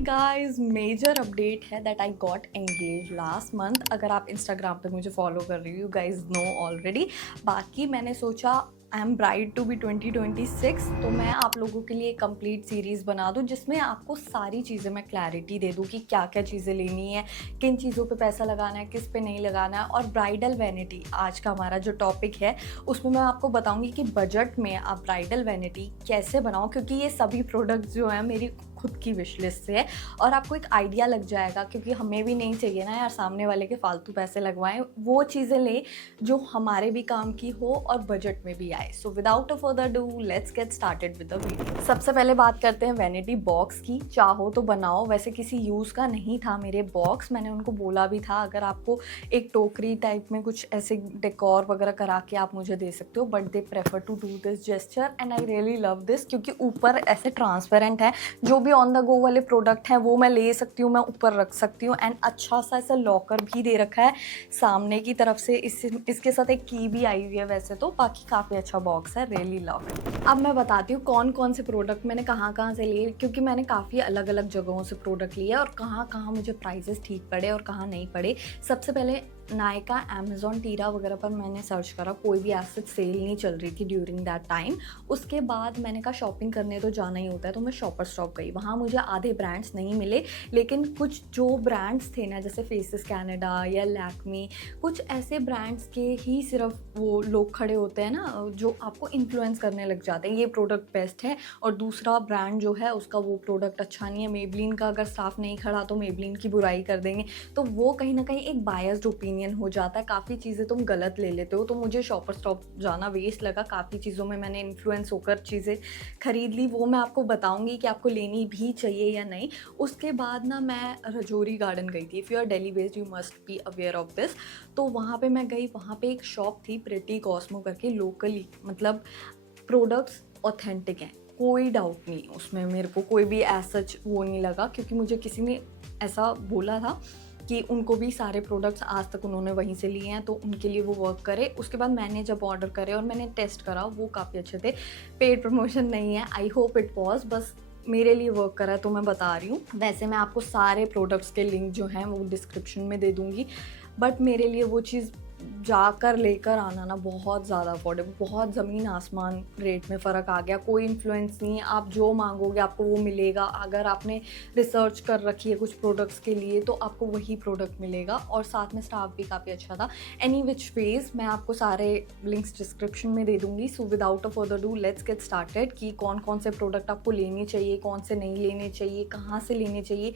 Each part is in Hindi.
गाइस, मेजर अपडेट है that I got engage last month. अगर आप इंस्टाग्राम पे मुझे फॉलो कर रही हो, यू गाइस नो ऑलरेडी। बाकी मैंने सोचा I am bride to be 2026, तो मैं आप लोगों के लिए कंप्लीट सीरीज़ बना दूं जिसमें आपको सारी चीज़ें मैं क्लैरिटी दे दूं कि क्या क्या चीज़ें लेनी है, किन चीज़ों पे पैसा लगाना है, किस पे नहीं लगाना है। और ब्राइडल वैनिटी आज का हमारा जो टॉपिक है, उसमें मैं आपको बताऊंगी कि बजट में आप ब्राइडल वैनिटी कैसे बनाओ, क्योंकि ये सभी प्रोडक्ट्स जो हैं मेरी खुद की विश लिस्ट से है और आपको एक आइडिया लग जाएगा। क्योंकि हमें भी नहीं चाहिए ना यार सामने वाले के फालतू पैसे लगवाएं, वो चीज़ें लें जो हमारे भी काम की हो और बजट में भी आए। So without a further do let's get started with the video. सबसे पहले बात करते हैं वैनिटी बॉक्स की। चाहो तो बनाओ, वैसे किसी यूज़ का नहीं था मेरे बॉक्स, मैंने उनको बोला भी था अगर आपको एक टोकरी टाइप में कुछ ऐसे डेकोर वगैरह करा के आप मुझे दे सकते हो, but they prefer to do this gesture and I really love this. क्योंकि ऊपर ऐसे ट्रांसपेरेंट है, जो भी ऑन द गो वाले प्रोडक्ट हैं वो मैं ले सकती हूँ, मैं ऊपर रख सकती हूँ। एंड अच्छा सा ऐसा लॉकर भी दे रखा है सामने की तरफ से। इसके साथ एक की भी आई हुई है वैसे तो। बाकी काफ़ी अच्छा बॉक्स है, रियली लव इट। अब मैं बताती हूँ कौन कौन से प्रोडक्ट मैंने कहाँ कहाँ से लिए, क्योंकि मैंने काफ़ी अलग अलग जगहों से प्रोडक्ट लिए और कहाँ कहाँ मुझे प्राइजेस ठीक पड़े और कहाँ नहीं पड़े। सबसे पहले नायका, अमेजोन, टीरा वगैरह पर मैंने सर्च करा, कोई भी एसेट सेल नहीं चल रही थी ड्यूरिंग दैट टाइम। उसके बाद मैंने कहा शॉपिंग करने तो जाना ही होता है, तो मैं शॉपर स्टॉप गई। वहाँ मुझे आधे ब्रांड्स नहीं मिले, लेकिन कुछ जो ब्रांड्स थे ना, जैसे फेसेस कैनेडा या लैक्मी, कुछ ऐसे ब्रांड्स के ही सिर्फ वो लोग खड़े होते हैं ना जो आपको इन्फ्लुएंस करने लग जाते हैं, ये प्रोडक्ट बेस्ट है और दूसरा ब्रांड जो है उसका वो प्रोडक्ट अच्छा नहीं है। मेबलिन का अगर स्टाफ नहीं खड़ा तो मेबलिन की बुराई कर देंगे, तो वो कहीं ना कहीं एक बायस्ड ओपिनियन हो जाता है। काफ़ी चीज़ें तुम गलत ले लेते हो, तो मुझे शॉपर स्टॉप जाना वेस्ट लगा। काफ़ी चीज़ों में मैंने इन्फ्लुएंस होकर चीज़ें खरीद ली, वो मैं आपको बताऊंगी कि आपको लेनी भी चाहिए या नहीं। उसके बाद ना मैं रजौरी गार्डन गई थी। If you are Delhi based you must be aware of this. तो वहाँ पे मैं गई, वहाँ पे एक शॉप थी प्रिटी कॉस्मो करके, लोकली मतलब प्रोडक्ट्स ऑथेंटिक हैं, कोई डाउट नहीं उसमें। मेरे को कोई भी ऐसा वो नहीं लगा, क्योंकि मुझे किसी ने ऐसा बोला था कि उनको भी सारे प्रोडक्ट्स आज तक उन्होंने वहीं से लिए हैं, तो उनके लिए वो वर्क करे। उसके बाद मैंने जब ऑर्डर करे और मैंने टेस्ट करा, वो काफ़ी अच्छे थे। पेड प्रमोशन नहीं है, आई होप इट वॉज, बस मेरे लिए वर्क करा है तो मैं बता रही हूँ। वैसे मैं आपको सारे प्रोडक्ट्स के लिंक जो हैं वो डिस्क्रिप्शन में दे दूँगी, बट मेरे लिए वो चीज़ जाकर लेकर आना ना बहुत ज़्यादा अफोर्डेबल, बहुत ज़मीन आसमान रेट में फ़र्क आ गया। कोई इन्फ्लुएंस नहीं है, आप जो मांगोगे आपको वो मिलेगा। अगर आपने रिसर्च कर रखी है कुछ प्रोडक्ट्स के लिए तो आपको वही प्रोडक्ट मिलेगा, और साथ में स्टाफ भी काफ़ी अच्छा था। एनी विच वेज मैं आपको सारे लिंक्स डिस्क्रिप्शन में दे दूँगी। So without a further do let's get started कि कौन कौन से प्रोडक्ट आपको लेने चाहिए, कौन से नहीं लेने चाहिए, कहाँ से लेने चाहिए।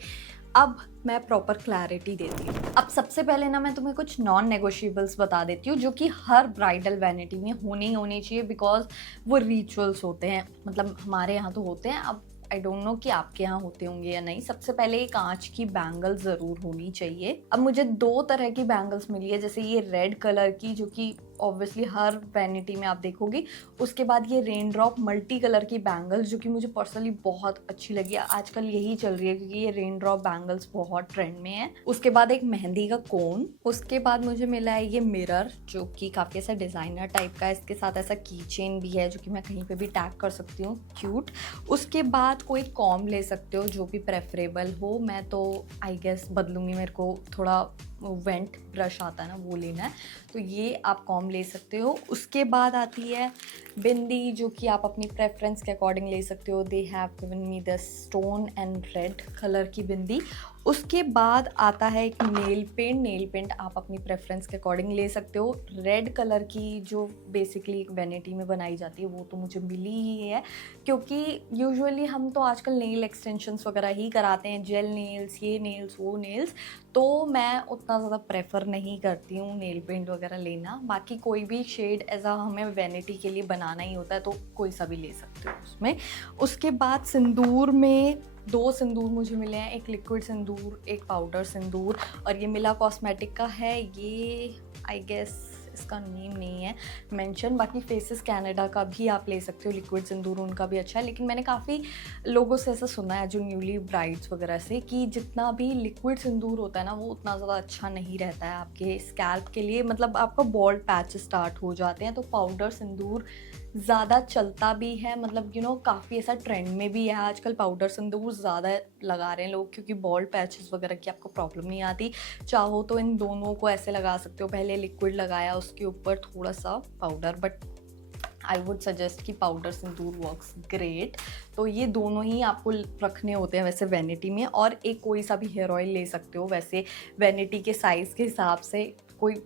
अब मैं प्रॉपर क्लैरिटी देती हूँ। अब सबसे पहले ना मैं तुम्हें कुछ नॉन नेगोशिएबल्स बता देती हूँ जो कि हर ब्राइडल वैनिटी में होने ही होने चाहिए, बिकॉज वो रिचुअल्स होते हैं। मतलब हमारे यहाँ तो होते हैं, अब आई डोंट नो कि आपके यहाँ होते होंगे या नहीं। सबसे पहले एक कांच की बैंगल ज़रूर होनी चाहिए। अब मुझे दो तरह की बैंगल्स मिली है, जैसे ये रेड कलर की जो कि ऑब्वियसली हर वैनिटी में आप देखोगे। उसके बाद ये रेन ड्रॉप मल्टी कलर की बैंगल्स जो कि मुझे पर्सनली बहुत अच्छी लगी। आजकल यही चल रही है क्योंकि ये रेन ड्रॉप बैंगल्स बहुत ट्रेंड में है। उसके बाद एक मेहंदी का कोन। उसके बाद मुझे मिला है ये मिरर जो कि काफ़ी ऐसा डिज़ाइनर टाइप का है। इसके साथ ऐसा की चेन भी है जो कि मैं कहीं पे भी टैग कर सकती हूँ, क्यूट। उसके बाद कोई कॉम ले सकते हो जो भी प्रेफरेबल हो। मैं तो आई गेस बदलूँगी, मेरे को थोड़ा वेंट ब्रश आता है ना, वो लेना है, तो ये आप कॉम ले सकते हो। उसके बाद आती है बिंदी जो कि आप अपनी प्रेफरेंस के अकॉर्डिंग ले सकते हो। They have given me the stone and red colour की बिंदी। उसके बाद आता है एक नेल पेंट। नेल पेंट आप अपनी प्रेफरेंस के अकॉर्डिंग ले सकते हो। रेड कलर की जो बेसिकली एक वैनिटी में बनाई जाती है वो तो मुझे मिली ही है, क्योंकि यूजुअली हम तो आजकल नेल एक्सटेंशंस वगैरह ही कराते हैं, जेल नेल्स, ये नेल्स, वो नेल्स, तो मैं उतना ज़्यादा प्रेफर नहीं करती हूँ नेल पेंट वगैरह लेना। बाकी कोई भी शेड ऐसा हमें वैनिटी के लिए बनाना ही होता है तो कोई सा भी ले सकते हो उसमें। उसके बाद सिंदूर में दो सिंदूर मुझे मिले हैं, एक लिक्विड सिंदूर, एक पाउडर सिंदूर, और ये मिला कॉस्मेटिक का है। ये आई गेस इसका नेम नहीं है मेंशन। बाकी फेसेस कैनेडा का भी आप ले सकते हो लिक्विड सिंदूर, उनका भी अच्छा है। लेकिन मैंने काफ़ी लोगों से ऐसा सुना है जो न्यूली ब्राइड्स वगैरह से कि जितना भी लिक्विड सिंदूर होता है ना वो उतना ज़्यादा अच्छा नहीं रहता है आपके स्कैल्प के लिए। मतलब आपका बॉल्ड पैच स्टार्ट हो जाते हैं, तो पाउडर सिंदूर ज़्यादा चलता भी है, मतलब काफ़ी ऐसा ट्रेंड में भी है आजकल। पाउडर सिंदूर ज़्यादा लगा रहे हैं लोग क्योंकि बॉल्ड पैचेस वगैरह की आपको प्रॉब्लम नहीं आती। चाहो तो इन दोनों को ऐसे लगा सकते हो, पहले लिक्विड लगाया उसके ऊपर थोड़ा सा powder, but I would suggest कि पाउडर सिंदूर वर्क्स ग्रेट। तो ये दोनों ही आपको रखने होते हैं वैसे वैनिटी में, और एक कोई सा भी हेयर ऑयल ले सकते हो वैसे वैनिटी के साइज़ के हिसाब से, कोई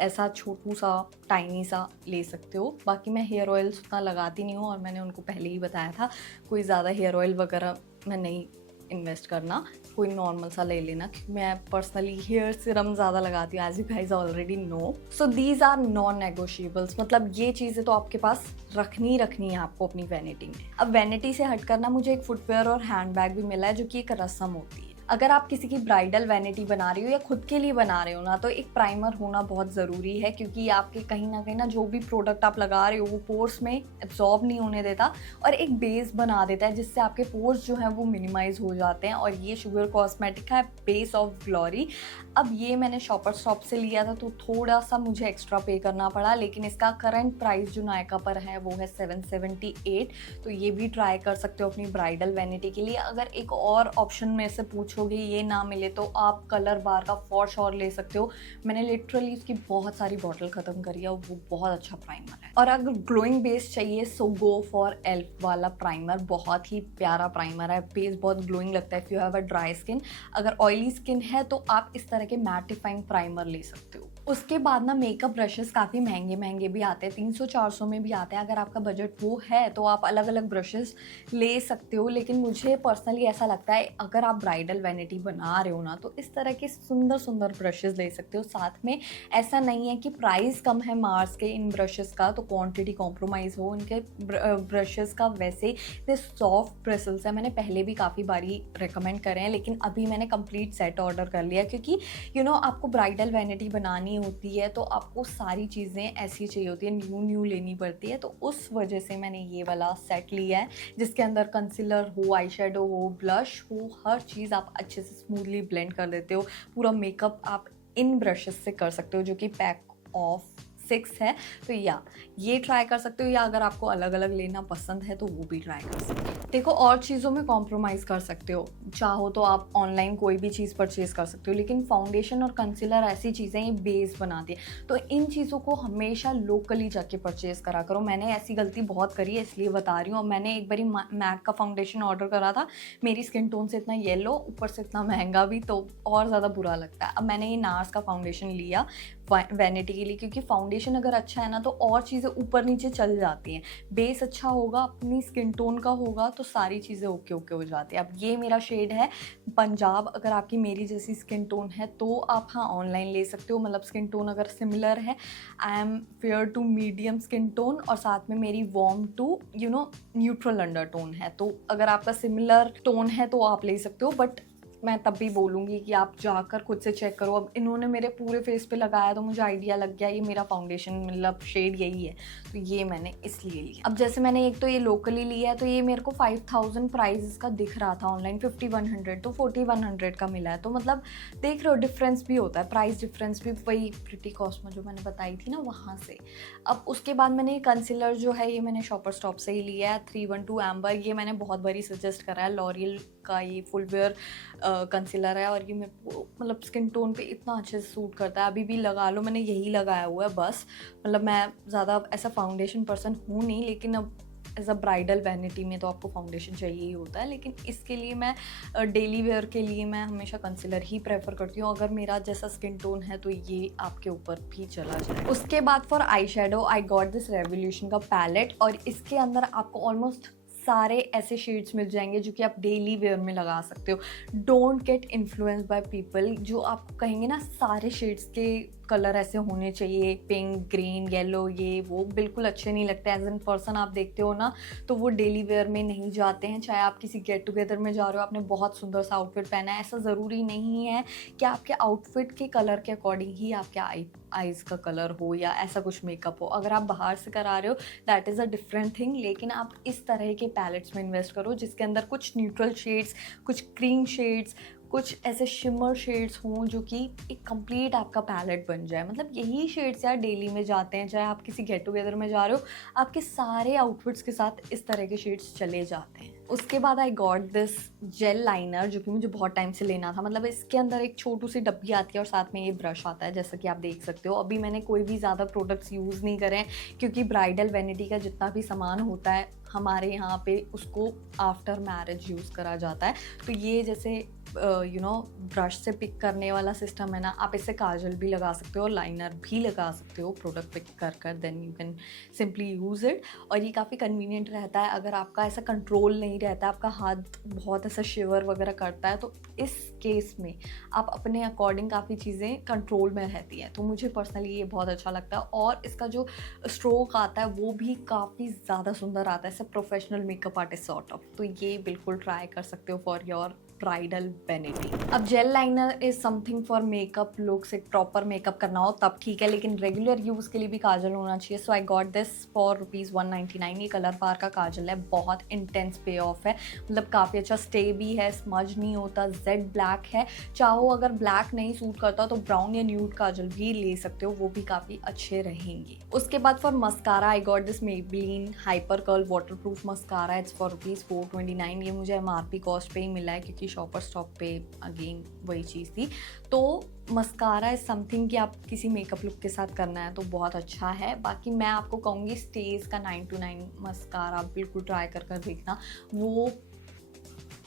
ऐसा छोटू सा टाइनी सा ले सकते हो। बाकी मैं हेयर ऑयल्स उतना लगाती नहीं हूँ, और मैंने उनको पहले ही बताया था कोई ज़्यादा हेयर ऑयल वगैरह मैं नहीं इन्वेस्ट करना, कोई नॉर्मल सा ले लेना, क्योंकि मैं पर्सनली हेयर सीरम ज़्यादा लगाती हूँ, as you guys already know. So these are non negotiables, मतलब ये चीज़ें तो आपके पास रखनी है आपको अपनी वैनिटी में। अब वैनिटी से हट करना मुझे एक फुटवेयर और हैंड बैग भी मिला है, जो कि एक रस्म होती है। अगर आप किसी की ब्राइडल वैनिटी बना रही हो या खुद के लिए बना रहे हो ना, तो एक प्राइमर होना बहुत ज़रूरी है, क्योंकि आपके कहीं ना जो भी प्रोडक्ट आप लगा रहे हो वो पोर्स में एब्जॉर्ब नहीं होने देता, और एक बेस बना देता है जिससे आपके पोर्स जो हैं वो मिनिमाइज हो जाते हैं। और ये शुगर कॉस्मेटिक का है बेस ऑफ ग्लोरी। अब ये मैंने शॉपर शॉप से लिया था, तो थोड़ा सा मुझे एक्स्ट्रा पे करना पड़ा, लेकिन इसका करंट प्राइस जो नायका पर है वो है 778। तो ये भी ट्राई कर सकते हो अपनी ब्राइडल वैनिटी के लिए। अगर एक और ऑप्शन में से पूछोगे ये ना मिले, तो आप कलर बार का फॉर श्योर ले सकते हो। मैंने लिटरली उसकी बहुत सारी बॉटल ख़त्म करी है, वो बहुत अच्छा प्राइमर है। और अगर ग्लोइंग बेस चाहिए सो गो फॉर एल्फ वाला प्राइमर, बहुत ही प्यारा प्राइमर है, बेस बहुत ग्लोइंग लगता है if you have a dry skin. अगर ऑयली स्किन है तो आप इस तरह के मैटिफाइंग प्राइमर ले सकते हो। उसके बाद ना मेकअप ब्रशेस काफ़ी महंगे भी आते हैं, 300-400 में भी आते हैं। अगर आपका बजट वो है तो आप अलग अलग ब्रशेस ले सकते हो, लेकिन मुझे पर्सनली ऐसा लगता है अगर आप ब्राइडल वैनिटी बना रहे हो ना, तो इस तरह के सुंदर ब्रशेस ले सकते हो। साथ में ऐसा नहीं है कि प्राइस कम है मार्स के इन ब्रशेस का तो क्वांटिटी कॉम्प्रोमाइज़ हो इनके ब्रशेस का। वैसे इतने सॉफ्ट ब्रिसल्स हैं, मैंने पहले भी काफ़ी बारी रिकमेंड करे हैं, लेकिन अभी मैंने कंप्लीट सेट ऑर्डर कर लिया, क्योंकि आपको ब्राइडल वैनिटी बनानी होती है तो आपको सारी चीज़ें ऐसी चाहिए होती है, न्यू लेनी पड़ती है। तो उस वजह से मैंने ये वाला सेट लिया है, जिसके अंदर कंसीलर हो, आई शेडो हो, ब्लश हो, हर चीज़ आप अच्छे से स्मूथली ब्लेंड कर देते हो। पूरा मेकअप आप इन ब्रशेस से कर सकते हो, जो कि पैक ऑफ 6 है। तो या ये ट्राई कर सकते हो, या अगर आपको अलग अलग लेना पसंद है तो वो भी ट्राई कर सकते हो। देखो, और चीज़ों में कॉम्प्रोमाइज़ कर सकते हो, चाहो तो आप ऑनलाइन कोई भी चीज़ परचेज़ कर सकते हो, लेकिन फाउंडेशन और कंसीलर ऐसी चीज़ें ये बेस बनाती है, तो इन चीज़ों को हमेशा लोकली जाके परचेज़ करा करो। मैंने ऐसी गलती बहुत करी है, इसलिए बता रही हूँ। मैंने एक बारी मैक का फाउंडेशन ऑर्डर करा था, मेरी स्किन टोन से इतना येलो, ऊपर से इतना महंगा भी, तो और ज़्यादा बुरा लगता है। अब मैंने ये नार्स का फाउंडेशन लिया वैनिटी के लिए, क्योंकि फाउंडेशन अगर अच्छा है ना तो और चीज़ें ऊपर नीचे चल जाती हैं। बेस अच्छा होगा, अपनी स्किन टोन का होगा, तो सारी चीज़ें ओके हो जाती है। अब ये मेरा शेड है पंजाब। अगर आपकी मेरी जैसी स्किन टोन है तो आप हाँ ऑनलाइन ले सकते हो, मतलब स्किन टोन अगर सिमिलर है। I am fair to medium skin tone, और साथ में मेरी warm to neutral undertone है। तो अगर आपका सिमिलर टोन है तो आप ले सकते हो, बट मैं तब भी बोलूँगी कि आप जाकर खुद से चेक करो। अब इन्होंने मेरे पूरे फेस पे लगाया तो मुझे आइडिया लग गया ये मेरा फाउंडेशन मतलब शेड यही है, तो ये मैंने इसलिए लिया। अब जैसे मैंने एक तो ये लोकली लिया है, तो ये मेरे को 5000 प्राइस इसका दिख रहा था ऑनलाइन, 5100, तो 4100 का मिला है। तो मतलब देख रहे हो डिफरेंस भी होता है, प्राइस डिफरेंस भी, वही प्रिटी कॉस्मो जो मैंने बताई थी ना वहाँ से। अब उसके बाद मैंने कंसीलर जो है ये मैंने शॉपर स्टॉप से ही लिया है, 312 एम्बर। ये मैंने बहुत बारी सजेस्ट करा है, लॉरियल का ये फुल वेयर कंसीलर है, और ये मेरे को मतलब स्किन टोन पे इतना अच्छे से सूट करता है। अभी भी लगा लो, मैंने यही लगाया हुआ है बस। मतलब मैं ज़्यादा ऐसा फाउंडेशन पर्सन हूँ नहीं, लेकिन अब एज अ ब्राइडल वैनिटी में तो आपको फाउंडेशन चाहिए ही होता है, लेकिन इसके लिए मैं डेली वेयर के लिए मैं हमेशा कंसीलर ही प्रेफर करती हूँ। अगर मेरा जैसा स्किन टोन है तो ये आपके ऊपर भी चला जाए। उसके बाद for eye shadow I got this revolution का पैलेट, और इसके अंदर आपको ऑलमोस्ट सारे ऐसे शेड्स मिल जाएंगे जो कि आप डेली वेयर में लगा सकते हो। Don't get influenced by people जो आपको कहेंगे ना सारे शेड्स के कलर ऐसे होने चाहिए, पिंक, ग्रीन, येलो, ये वो बिल्कुल अच्छे नहीं लगते। एज एन पर्सन आप देखते हो ना, तो वो डेली वेयर में नहीं जाते हैं। चाहे आप किसी गेट टुगेदर में जा रहे हो, आपने बहुत सुंदर सा आउटफिट पहना है, ऐसा ज़रूरी नहीं है कि आपके आउटफिट के कलर के अकॉर्डिंग ही आपके आईज़ का कलर हो या ऐसा कुछ मेकअप हो। अगर आप बाहर से करा रहे हो that is a different thing, लेकिन आप इस तरह के पैलेट्स में इन्वेस्ट करो जिसके अंदर कुछ न्यूट्रल शेड्स, कुछ क्रीम शेड्स, कुछ ऐसे शिमर शेड्स हों जो कि एक कंप्लीट आपका पैलेट बन जाए। मतलब यही शेड्स यार डेली में जाते हैं, चाहे आप किसी गेट टुगेदर में जा रहे हो, आपके सारे आउटफिट्स के साथ इस तरह के शेड्स चले जाते हैं। उसके बाद I got this jail liner जो कि मुझे बहुत टाइम से लेना था। मतलब इसके अंदर एक छोटू सी डब्बी आती है और साथ में ये ब्रश आता है, जैसा कि आप देख सकते हो। अभी मैंने कोई भी ज़्यादा प्रोडक्ट्स यूज़ नहीं करे हैं क्योंकि ब्राइडल वैनिटी का जितना भी सामान होता है हमारे यहाँ पे उसको आफ्टर मैरिज यूज़ करा जाता है। तो ये जैसे ब्रश से पिक करने वाला सिस्टम है ना, आप इससे काजल भी लगा सकते हो और लाइनर भी लगा सकते हो प्रोडक्ट पिक कर then you can simply use it. और ये काफ़ी कन्वीनियंट रहता है अगर आपका ऐसा कंट्रोल नहीं रहता, आपका हाथ बहुत ऐसा शिवर वगैरह करता है, तो इस केस में आप अपने अकॉर्डिंग काफ़ी चीज़ें कंट्रोल में रहती हैं। तो मुझे पर्सनली ये बहुत अच्छा लगता है और इसका जो स्ट्रोक आता है वो भी काफ़ी ज़्यादा सुंदर आता है, ऐसे professional makeup artist sort of. तो ये बिल्कुल ट्राई कर सकते हो फॉर योर ब्राइडल वैनिटी। अब jail liner is something for makeup looks, एक प्रॉपर मेकअप करना हो तब ठीक है, लेकिन रेगुलर यूज़ के लिए भी काजल होना चाहिए। सो आई गॉट दिस फॉर ₹199। ये कलर बार का काजल है, बहुत इंटेंस पे ऑफ है, मतलब काफ़ी अच्छा स्टे भी है, स्मज नहीं होता, जेड ब्लैक है। चाहो अगर ब्लैक नहीं सूट करता तो ब्राउन या न्यूड काजल भी ले सकते हो, वो भी काफ़ी अच्छे रहेंगे। उसके बाद for mascara I got this Maybelline hyper curl water proof mascara. It's for ₹429। ये मुझे MRP कॉस्ट पे ही मिला है क्योंकि शॉपर स्टॉप पे अगेन वही चीज़ थी। तो मस्कारा इज़ समथिंग कि आप किसी मेकअप लुक के साथ करना है तो बहुत अच्छा है। बाकी मैं आपको कहूँगी स्टेज का 929 मस्कारा बिल्कुल ट्राई कर देखना। वो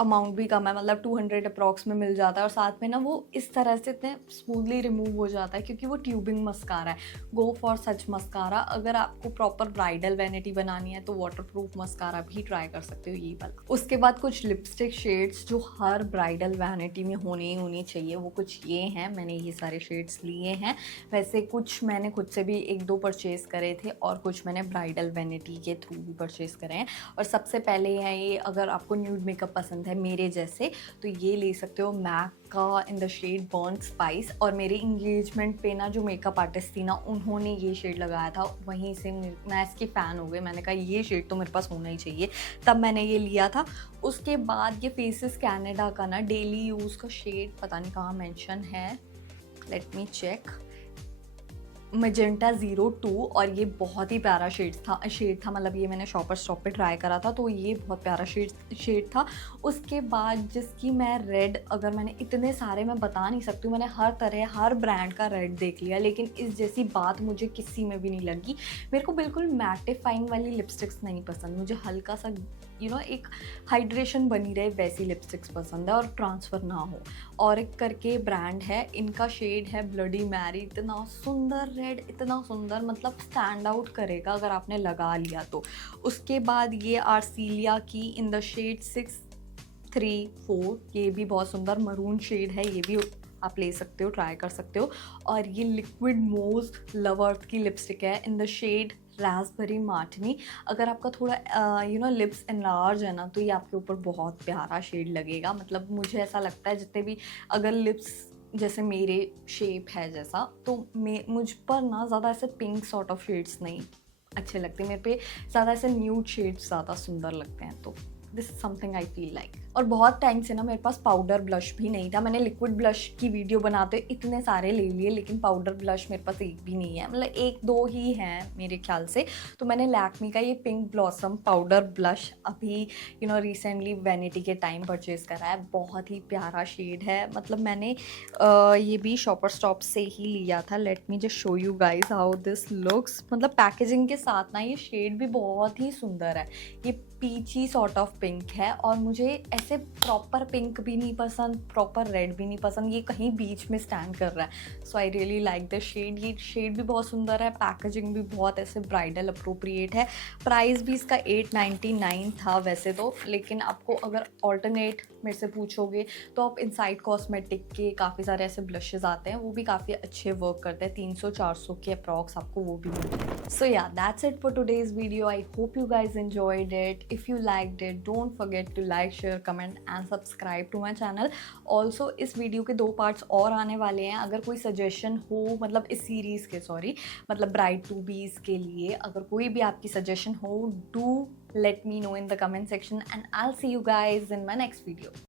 अमाउंट भी कम है, मतलब 200 अप्रॉक्स में मिल जाता है और साथ में ना वो इस तरह से इतने स्मूथली रिमूव हो जाता है क्योंकि वो ट्यूबिंग मस्कारा है। Go for such mascara. अगर आपको प्रॉपर ब्राइडल वैनिटी बनानी है तो वाटरप्रूफ मस्कारा भी ट्राई कर सकते हो, ये वाला। उसके बाद कुछ लिपस्टिक शेड्स जो हर ब्राइडल वैनिटी में होनी चाहिए, वो कुछ ये हैं। मैंने ये सारे शेड्स लिए हैं। वैसे कुछ मैंने खुद से भी 1-2 परचेज़ करे थे और कुछ मैंने ब्राइडल वैनिटी के थ्रू भी परचेज़ करे हैं। और सबसे पहले है ये, अगर आपको न्यूड मेकअप पसंद है मेरे जैसे तो ये ले सकते हो, मैक का in the shade burn spice. और मेरे इंगेजमेंट पे ना जो मेकअप आर्टिस्ट थी ना, उन्होंने ये शेड लगाया था, वहीं से मैं इसकी फ़ैन हो गई। मैंने कहा ये शेड तो मेरे पास होना ही चाहिए, तब मैंने ये लिया था। उसके बाद ये फेसेस कैनेडा का ना डेली यूज़ का शेड, पता नहीं कहाँ मेंशन है, लेट मी चेक, मैजेंटा 02। और ये बहुत ही प्यारा शेड था। मतलब ये मैंने शॉपर स्टॉप पे ट्राई करा था तो ये बहुत प्यारा शेड था। उसके बाद जिसकी मैं रेड, अगर मैंने इतने सारे मैं बता नहीं सकती हूँ, मैंने हर तरह हर ब्रांड का रेड देख लिया, लेकिन इस जैसी बात मुझे किसी में भी नहीं लगी। मेरे को बिल्कुल मैटिफाइंग वाली लिपस्टिक्स नहीं पसंद, मुझे हल्का सा एक हाइड्रेशन बनी रहे वैसी लिपस्टिक्स पसंद है और ट्रांसफ़र ना हो। और एक करके ब्रांड है, इनका शेड है ब्लडी मैरी। इतना सुंदर रेड, इतना सुंदर, मतलब स्टैंड आउट करेगा अगर आपने लगा लिया तो। उसके बाद ये आर्सीलिया की इन द शेड 634, ये भी बहुत सुंदर मरून शेड है, ये भी आप ले सकते हो, ट्राई कर सकते हो। और ये लिक्विड मोज लव अर्थ की लिपस्टिक है in the shade raspberry martini. अगर आपका थोड़ा लिप्स एनलार्ज है ना तो ये आपके ऊपर बहुत प्यारा शेड लगेगा। मतलब मुझे ऐसा लगता है जितने भी, अगर लिप्स जैसे मेरे शेप है जैसा, तो मुझ पर ना ज़्यादा ऐसे पिंक सॉर्ट ऑफ शेड्स नहीं अच्छे लगते, मेरे पे ज़्यादा ऐसे न्यूड शेड्स ज़्यादा सुंदर लगते हैं। तो this is something I feel like. और बहुत टाइम से ना मेरे पास पाउडर ब्लश भी नहीं था। मैंने लिक्विड ब्लश की वीडियो बनाते इतने सारे ले लिए, लेकिन पाउडर ब्लश मेरे पास एक भी नहीं है, मतलब 1-2 ही हैं मेरे ख्याल से। तो मैंने लैक्मी का ये पिंक ब्लॉसम पाउडर ब्लश अभी रिसेंटली वैनिटी के टाइम परचेज़ करा है। बहुत ही प्यारा शेड है, मतलब मैंने ये भी शॉपर स्टॉप से ही लिया था। Let me just show you guys how this looks. मतलब पैकेजिंग के साथ ना ये शेड भी बहुत ही सुंदर है। ये पीची सॉर्ट ऑफ पिंक है और मुझे ऐसे प्रॉपर पिंक भी नहीं पसंद, प्रॉपर रेड भी नहीं पसंद, ये कहीं बीच में स्टैंड कर रहा है। So I really like the shade. ये शेड भी बहुत सुंदर है, पैकेजिंग भी बहुत ऐसे ब्राइडल अप्रोप्रिएट है। प्राइस भी इसका 899 था वैसे तो, लेकिन आपको अगर ऑल्टरनेट मेरे से पूछोगे तो आप इनसाइड कॉस्मेटिक के काफ़ी सारे ऐसे ब्लशेज़ आते हैं, वो भी काफ़ी अच्छे वर्क करते हैं। 300-400 के अप्रॉक्स आपको वो भी मिलते हैं। सो या that's it for today's video. I hope you guys enjoyed it. If you liked it, don't forget to like, share, comment and subscribe to my channel. Also इस वीडियो के 2 पार्ट्स और आने वाले हैं। अगर कोई सजेशन हो, मतलब इस सीरीज़ के मतलब ब्राइड टू बीज़ के लिए अगर कोई भी आपकी सजेशन हो, do let me know in the comment section and I'll see you guys in my next video.